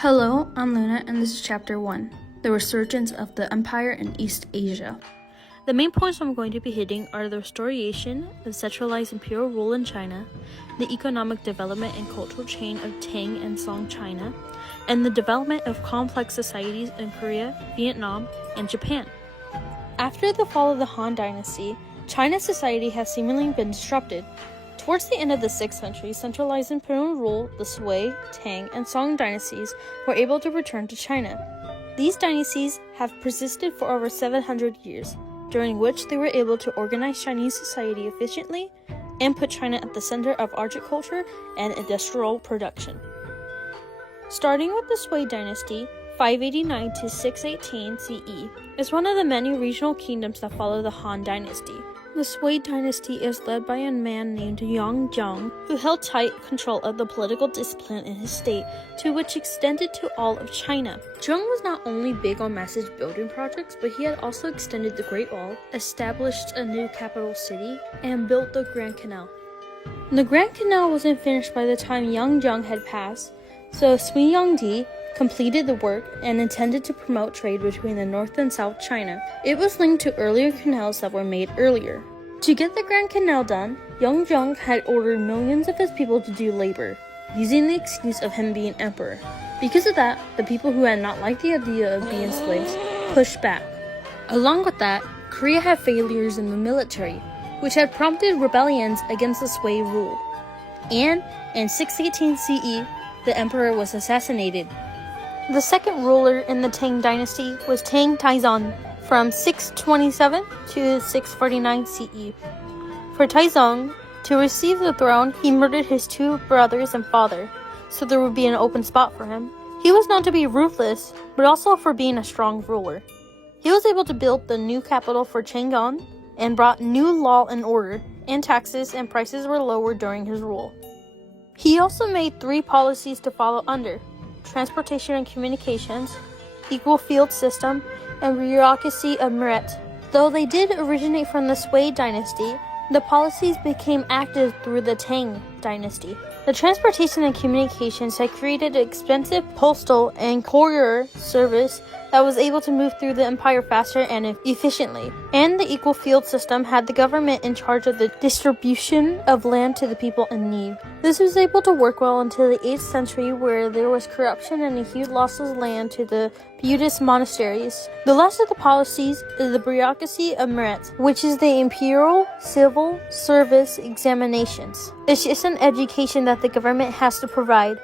Hello, I'm Luna, and this is Chapter 1, The Resurgence of the Empire in East Asia. The main points I'm going to be hitting are the restoration of centralized imperial rule in China, the economic development and cultural chain of Tang and Song China, and the development of complex societies in Korea, Vietnam, and Japan. After the fall of the Han Dynasty, China's society has seemingly been disrupted. Towards the end of the 6th century, centralized imperial rule, the Sui, Tang, and Song dynasties were able to return to China. These dynasties have persisted for over 700 years, during which they were able to organize Chinese society efficiently and put China at the center of agriculture and industrial production. Starting with the Sui dynasty, 589 to 618 CE, is one of the many regional kingdoms that follow the Han dynasty. The Sui dynasty is led by a man named Yang Zheng, who held tight control of the political discipline in his state, to which extended to all of China. Zheng was not only big on massive building projects, but he had also extended the Great Wall, established a new capital city, and built the Grand Canal. The Grand Canal wasn't finished by the time Yang Zheng had passed, so Sui Yangdi completed the work and intended to promote trade between the North and South China. It was linked to earlier canals that were made earlier. To get the Grand Canal done, Yang Zheng had ordered millions of his people to do labor, using the excuse of him being emperor. Because of that, the people who had not liked the idea of being slaves pushed back. Along with that, Korea had failures in the military, which had prompted rebellions against the Sui rule. And in 618 CE, the emperor was assassinated. The second ruler in the Tang dynasty was Tang Taizong from 627 to 649 CE. For Taizong to receive the throne, he murdered his two brothers and father, so there would be an open spot for him. He was known to be ruthless, but also for being a strong ruler. He was able to build the new capital for Chang'an and brought new law and order, and taxes and prices were lowered during his rule. He also made 3 policies to follow under: transportation and communications, equal field system, and bureaucracy of merit. Though they did originate from the Sui dynasty, the policies became active through the Tang dynasty. The transportation and communications had created an expensive postal and courier service that was able to move through the empire faster and efficiently. And the equal field system had the government in charge of the distribution of land to the people in need. This was able to work well until the 8th century, where there was corruption and a huge loss of land to the Buddhist monasteries. The last of the policies is the bureaucracy of merit, which is the imperial civil service examinations. It's just an education that the government has to provide.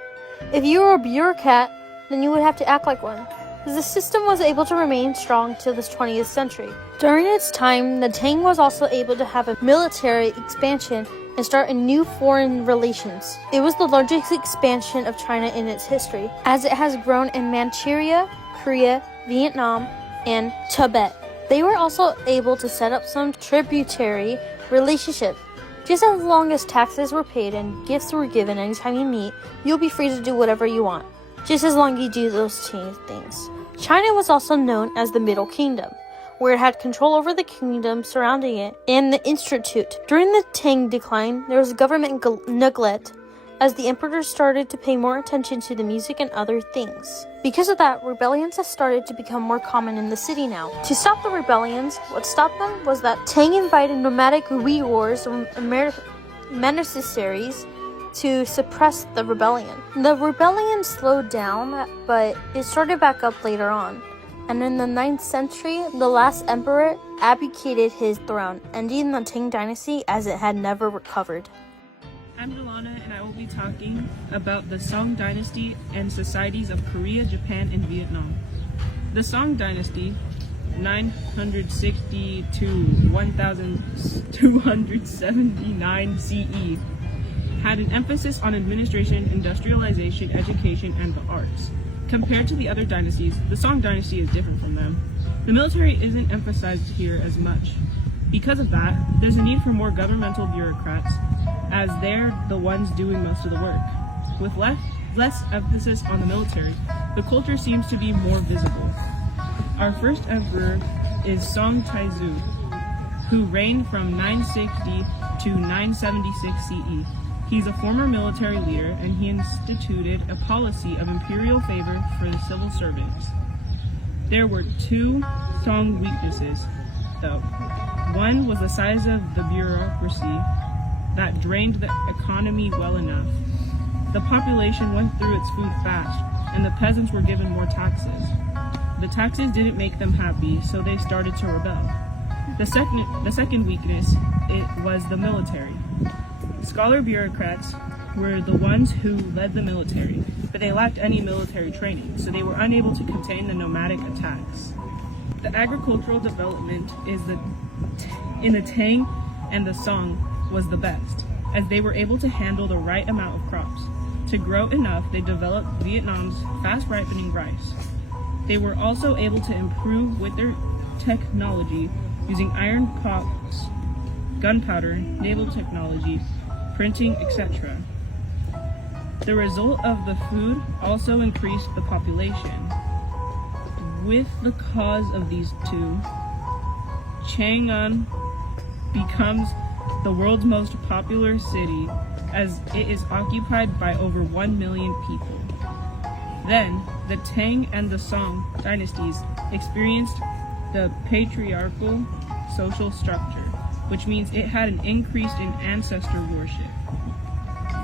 If you were a bureaucrat, then you would have to act like one. The system was able to remain strong till the 20th century. During its time, the Tang was also able to have a military expansion and start a new foreign relations. It was the largest expansion of China in its history, as it has grown in Manchuria, Korea, Vietnam, and Tibet. They were also able to set up some tributary relationships. Just as long as taxes were paid and gifts were given anytime you meet, you'll be free to do whatever you want, just as long as you do those 2 things. China was also known as the Middle Kingdom, where it had control over the kingdom surrounding it and the institute. During the Tang decline, there was government neglect, as the emperors started to pay more attention to the music and other things. Because of that, rebellions have started to become more common in the city now. To stop the rebellions, what stopped them was that Tang invited nomadic Uyghurs or Mercenaries to suppress the rebellion. The rebellion slowed down, but it started back up later on. And in the 9th century, the last emperor abdicated his throne, ending the Tang dynasty as it had never recovered. I'm Delana, and I will be talking about the Song dynasty and societies of Korea, Japan, and Vietnam. The Song dynasty, 960 to 1279 CE, had an emphasis on administration, industrialization, education, and the arts. Compared to the other dynasties, the Song dynasty is different from them. The military isn't emphasized here as much. Because of that, there's a need for more governmental bureaucrats, as they're the ones doing most of the work. With less emphasis on the military, the culture seems to be more visible. Our first emperor is Song Taizu, who reigned from 960 to 976 CE. He's a former military leader, and he instituted a policy of imperial favor for the civil servants. There were two strong weaknesses, though. One was the size of the bureaucracy that drained the economy well enough. The population went through its food fast, and the peasants were given more taxes. The taxes didn't make them happy, so they started to rebel. The second weakness was the military. Scholar bureaucrats were the ones who led the military, but they lacked any military training, so they were unable to contain the nomadic attacks. The agricultural development in the Tang and the Song was the best, as they were able to handle the right amount of crops. To grow enough, they developed Vietnam's fast-ripening rice. They were also able to improve with their technology using iron pots, gunpowder, naval technology, printing, etc. The result of the food also increased the population. With the cause of these two, Chang'an becomes the world's most popular city, as it is occupied by over 1 million people. Then, the Tang and the Song dynasties experienced the patriarchal social structure, which means it had an increase in ancestor worship.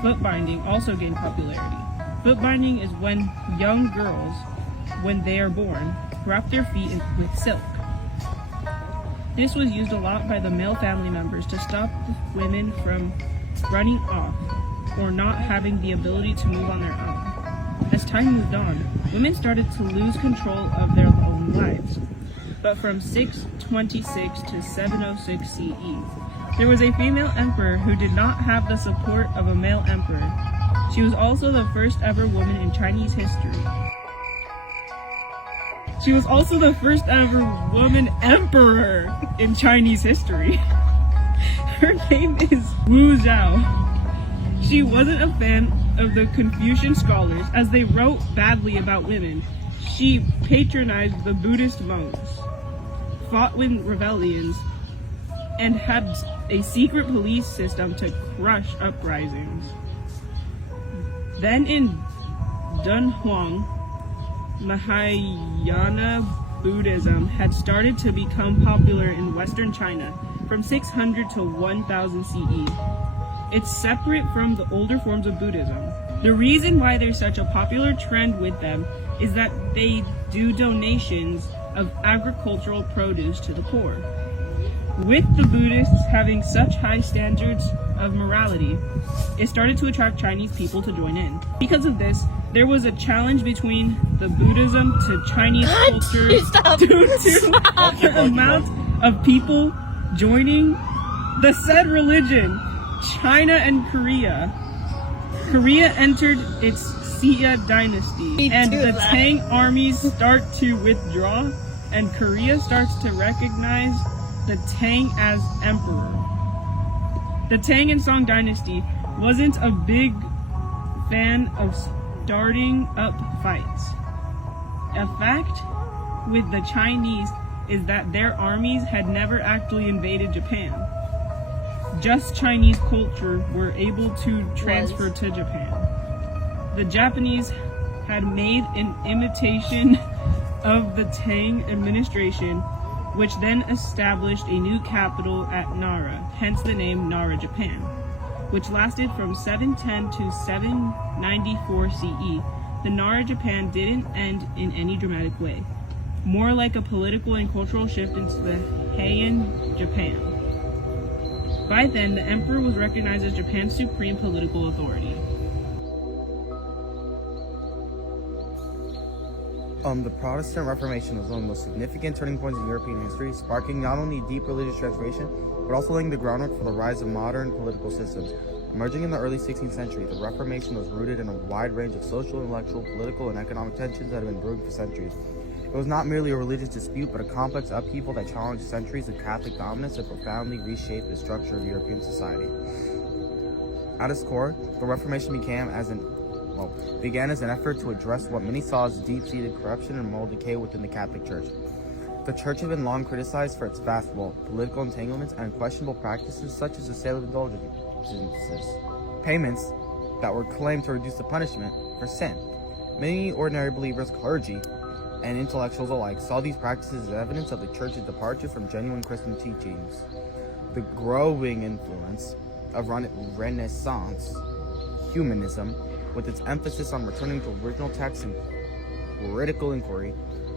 Foot binding also gained popularity. Foot binding is when young girls, when they are born, wrap their feet with silk. This was used a lot by the male family members to stop women from running off or not having the ability to move on their own. As time moved on, women started to lose control of their own lives. But from 626 to 706 CE, there was a female emperor who did not have the support of a male emperor. She was also the first ever woman in Chinese history. She was also the first ever woman emperor in Chinese history. Her name is Wu Zhao. She wasn't a fan of the Confucian scholars as they wrote badly about women. She patronized the Buddhist monks, fought with rebellions, and had a secret police system to crush uprisings. Then in Dunhuang, Mahayana Buddhism had started to become popular in Western China from 600 to 1000 CE. It's separate from the older forms of Buddhism. The reason why there's such a popular trend with them is that they do donations of agricultural produce to the poor. With the Buddhists having such high standards of morality, it started to attract Chinese people to join in. Because of this, there was a challenge between the Buddhism to Chinese culture due to the amount of people joining the said religion. China and Korea. Korea entered its Xia dynasty, and the Tang armies start to withdraw, and Korea starts to recognize the Tang as emperor. The Tang and Song dynasty wasn't a big fan of starting up fights. A fact with the Chinese is that their armies had never actually invaded Japan. Just Chinese culture were able to transfer to Japan. The Japanese had made an imitation of the Tang administration, which then established a new capital at Nara, hence the name Nara, Japan, which lasted from 710 to 794 CE. The Nara, Japan didn't end in any dramatic way, more like a political and cultural shift into the Heian, Japan. By then, the emperor was recognized as Japan's supreme political authority. The Protestant Reformation was one of the most significant turning points in European history, sparking not only deep religious transformation, but also laying the groundwork for the rise of modern political systems. Emerging in the early 16th century, the Reformation was rooted in a wide range of social, intellectual, political, and economic tensions that had been brewing for centuries. It was not merely a religious dispute, but a complex upheaval that challenged centuries of Catholic dominance and profoundly reshaped the structure of European society. At its core, the Reformation began as an effort to address what many saw as deep-seated corruption and moral decay within the Catholic Church. The Church had been long criticized for its vast political entanglements and questionable practices such as the sale of indulgences. payments that were claimed to reduce the punishment for sin. Many ordinary believers, clergy, and intellectuals alike saw these practices as evidence of the church's departure from genuine Christian teachings. The growing influence of Renaissance humanism, with its emphasis on returning to original texts and critical inquiry,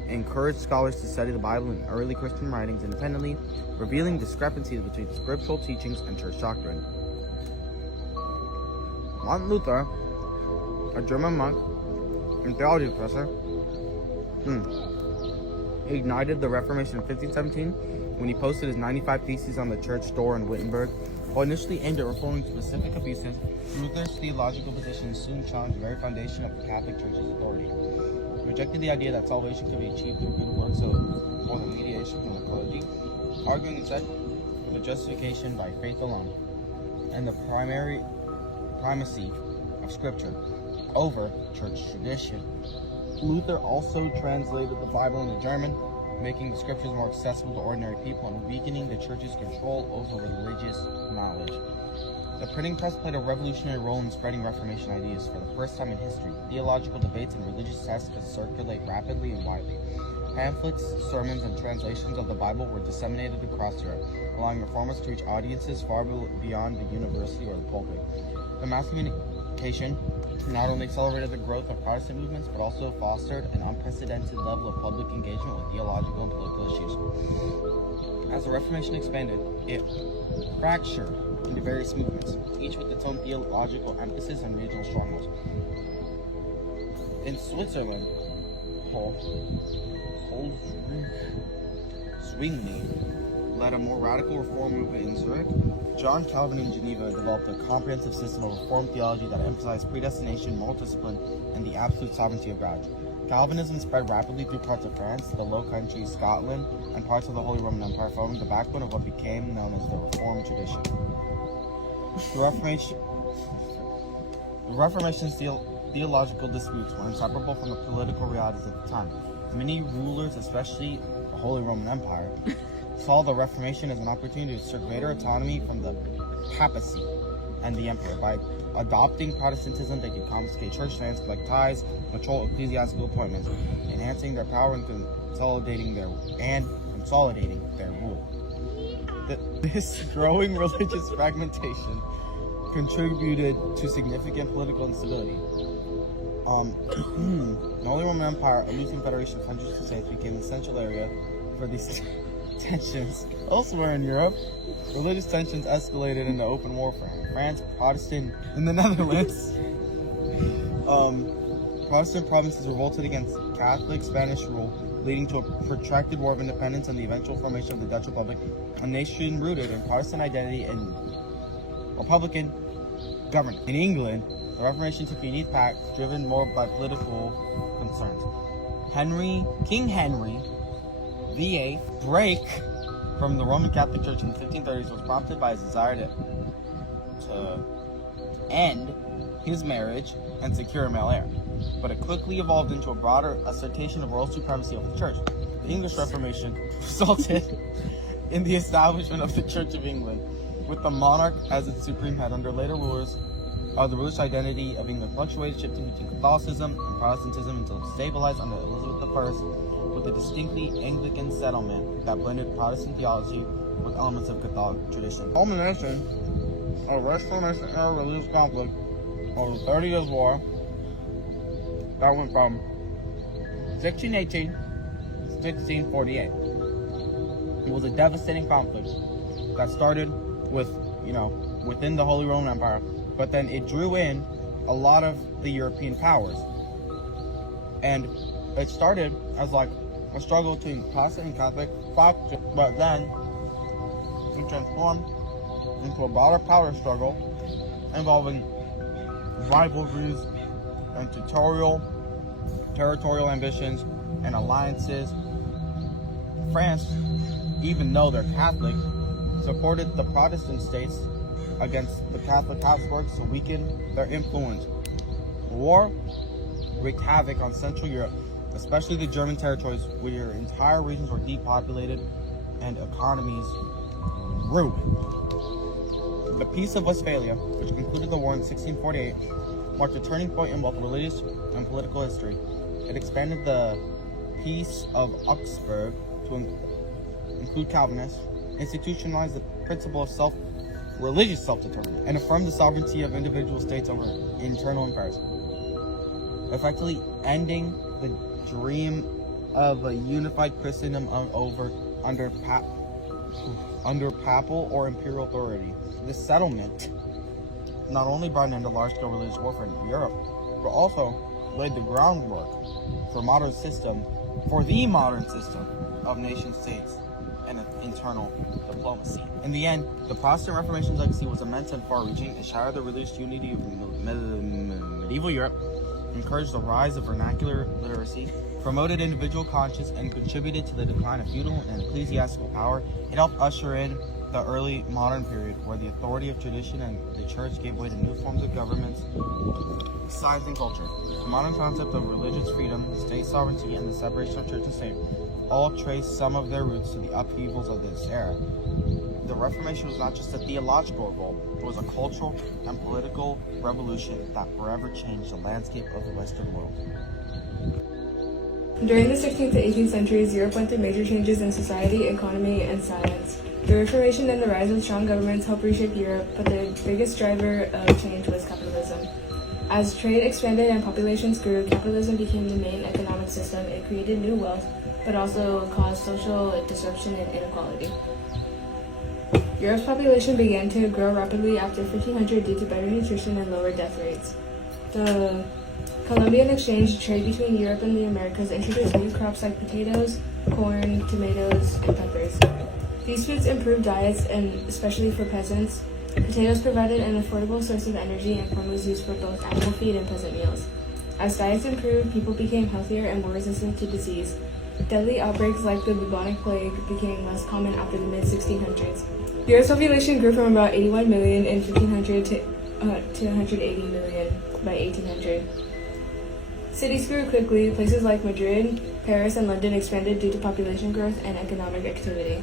encouraged scholars to study the Bible and early Christian writings independently, revealing discrepancies between scriptural teachings and church doctrine. Martin Luther, a German monk and theology professor, ignited the Reformation in 1517 when he posted his 95 Theses on the church door in Wittenberg. While initially aimed at reforming specific abuses, Luther's theological position soon challenged the very foundation of the Catholic Church's authority. He rejected the idea that salvation could be achieved through good works or the mediation from the clergy, arguing instead for the justification by faith alone and the primacy of Scripture over church tradition. Luther also translated the Bible into German, making the scriptures more accessible to ordinary people and weakening the church's control over religious knowledge. The printing press played a revolutionary role in spreading Reformation ideas. For the first time in history, theological debates and religious texts could circulate rapidly and widely. Pamphlets, sermons, and translations of the Bible were disseminated across Europe, allowing reformers to reach audiences far beyond the university or the pulpit. The mass communication not only accelerated the growth of Protestant movements, but also fostered an unprecedented level of public engagement with theological and political issues. As the Reformation expanded, it fractured into various movements, each with its own theological emphasis and regional strongholds. In Switzerland, Paul Zwingli led a more radical reform movement in Zurich. John Calvin in Geneva developed a comprehensive system of Reformed theology that emphasized predestination, moral discipline, and the absolute sovereignty of God. Calvinism spread rapidly through parts of France, the Low Countries, Scotland, and parts of the Holy Roman Empire, forming the backbone of what became known as the Reformed tradition. The Reformation's theological disputes were inseparable from the political realities of the time. Many rulers, especially the Holy Roman Empire, saw the Reformation as an opportunity to assert greater autonomy from the papacy and the emperor. By adopting Protestantism, they could confiscate church lands, collect tithes, control ecclesiastical appointments, enhancing their power and consolidating their rule. This growing religious fragmentation contributed to significant political instability. The Holy Roman Empire, a loose confederation of hundreds of states, became the central area for these tensions. Elsewhere in Europe, religious tensions escalated into open warfare. France, Protestant, in the Netherlands, Protestant provinces revolted against Catholic Spanish rule, leading to a protracted war of independence and the eventual formation of the Dutch Republic, a nation rooted in Protestant identity and Republican government. In England, the Reformation took a unique path, driven more by political concerns. King Henry VIII break from the Roman Catholic Church in the 1530s was prompted by his desire to end his marriage and secure a male heir. But it quickly evolved into a broader assertion of royal supremacy over the church. The English Reformation resulted in the establishment of the Church of England, with the monarch as its supreme head. Under later rulers, the religious identity of England fluctuated, shifting between Catholicism and Protestantism until it stabilized under Elizabeth I, with a distinctly Anglican settlement that blended Protestant theology with elements of Catholic tradition. Culmination of Restoration-era religious conflict was the 30 Years' War that went from 1618 to 1648. It was a devastating conflict that started with, within the Holy Roman Empire, but then it drew in a lot of the European powers. And it started as like a struggle between Protestant and Catholic, but then it transformed into a broader power struggle involving rivalries and territorial ambitions and alliances. France, even though they're Catholic, supported the Protestant states against the Catholic Habsburgs to weaken their influence. War wreaked havoc on Central Europe, especially the German territories, where entire regions were depopulated and economies ruined. The Peace of Westphalia, which concluded the war in 1648, marked a turning point in both religious and political history. It expanded the Peace of Augsburg to include Calvinists, institutionalized the principle of religious self-determination, and affirmed the sovereignty of individual states over internal affairs, effectively ending the dream of a unified Christendom under papal or imperial authority. This settlement not only brought an end to large-scale religious warfare in Europe, but also laid the groundwork for the modern system of nation-states and internal diplomacy. In the end, the Protestant Reformation's legacy was immense and far-reaching. It shattered the religious unity of medieval Europe, encouraged the rise of vernacular literacy, promoted individual conscience, and contributed to the decline of feudal and ecclesiastical power. It helped usher in the early modern period, where the authority of tradition and the church gave way to new forms of governments, science, and culture. The modern concept of religious freedom, state sovereignty, and the separation of church and state all trace some of their roots to the upheavals of this era. The Reformation was not just a theological revolt, it was a cultural and political revolution that forever changed the landscape of the Western world. During the 16th to 18th centuries, Europe went through major changes in society, economy, and science. The Reformation and the rise of strong governments helped reshape Europe, but the biggest driver of change was capitalism. As trade expanded and populations grew, capitalism became the main economic system. It created new wealth, but also caused social disruption and inequality. Europe's population began to grow rapidly after 1500 due to better nutrition and lower death rates. The Columbian Exchange, trade between Europe and the Americas, introduced new crops like potatoes, corn, tomatoes, and peppers. These foods improved diets, and especially for peasants. Potatoes provided an affordable source of energy, and corn was used for both animal feed and peasant meals. As diets improved, people became healthier and more resistant to disease. Deadly outbreaks like the bubonic plague became less common after the mid-1600s. Europe's population grew from about 81 million in 1500 to 180 million by 1800. Cities grew quickly. Places like Madrid, Paris, and London expanded due to population growth and economic activity.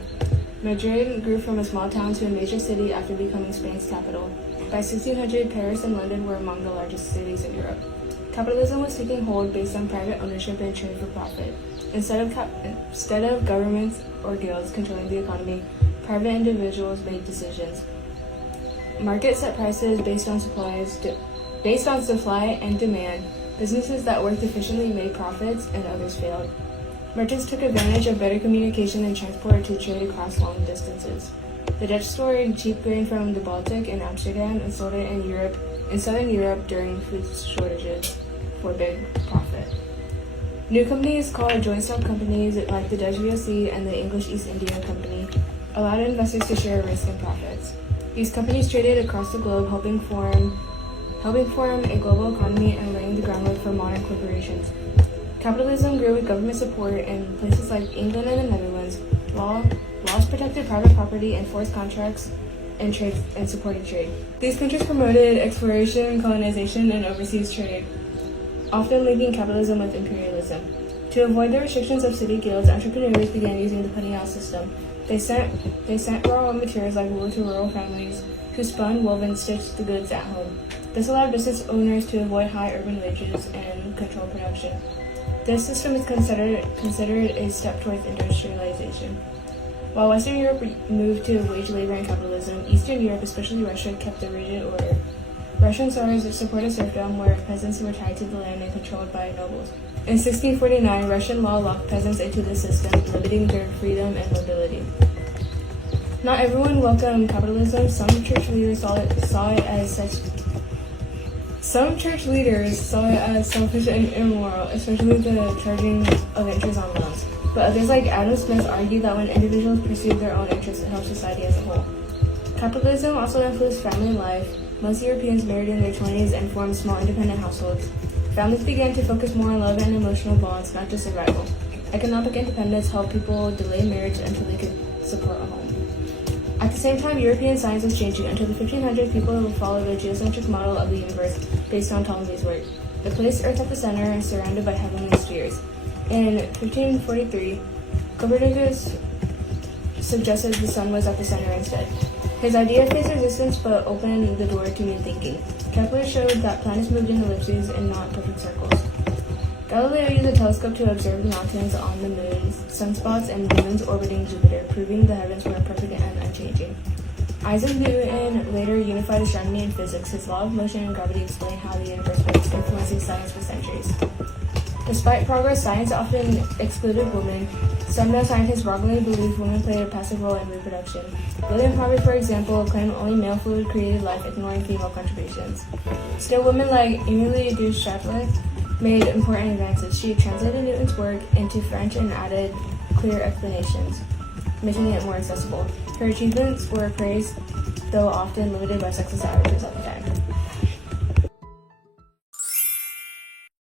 Madrid grew from a small town to a major city after becoming Spain's capital. By 1600, Paris and London were among the largest cities in Europe. Capitalism was taking hold based on private ownership and trade for profit. Instead of governments or guilds controlling the economy, private individuals made decisions. Markets set prices based on supply and demand. Businesses that worked efficiently made profits, and others failed. Merchants took advantage of better communication and transport to trade across long distances. The Dutch stored cheap grain from the Baltic in Amsterdam and sold it in Southern Europe during food shortages for big profit. New companies called joint stock companies like the Dutch VOC and the English East India Company allowed investors to share risk and profits. These companies traded across the globe, helping form a global economy and laying the groundwork for modern corporations. Capitalism grew with government support in places like England and the Netherlands. Laws protected private property, enforced contracts, and supported trade. These countries promoted exploration, colonization, and overseas trade, often linking capitalism with imperialism. To avoid the restrictions of city guilds, entrepreneurs began using the panial system. They sent raw materials like wool to rural families, who spun, wove, and stitched the goods at home. This allowed business owners to avoid high urban wages and control production. This system is considered a step towards industrialization. While Western Europe moved to wage labor and capitalism, Eastern Europe, especially Russia, kept a rigid order. Russian czars supported serfdom, where peasants were tied to the land and controlled by nobles. In 1649, Russian law locked peasants into the system, limiting their freedom and mobility. Not everyone welcomed capitalism. Some church leaders saw it as selfish and immoral, especially the charging of interest on loans. But others, like Adam Smith, argued that when individuals pursued their own interests, it helped society as a whole. Capitalism also influenced family life. Most Europeans married in their 20s and formed small independent households. Families began to focus more on love and emotional bonds, not just survival. Economic independence helped people delay marriage until they could support a home. At the same time, European science was changing. Until the 1500s, people would follow the geocentric model of the universe based on Ptolemy's work. They placed Earth at the center and surrounded by heavenly spheres. In 1543, Copernicus suggested the sun was at the center instead. His idea faced resistance but opened the door to new thinking. Kepler showed that planets moved in ellipses and not perfect circles. Galileo used a telescope to observe the mountains on the moon, sunspots, and the moons orbiting Jupiter, proving the heavens were perfect and unchanging. Isaac Newton later unified astronomy and physics. His law of motion and gravity explained how the universe works, influencing science for centuries. Despite progress, science often excluded women. Some neuroscientists wrongly believe women played a passive role in reproduction. William Harvey, for example, claimed only male fluid created life, ignoring female contributions. Still, women like Emilie de Châtelet made important advances. She translated Newton's work into French and added clear explanations, making it more accessible. Her achievements were praised, though often limited by sexist averages at the time.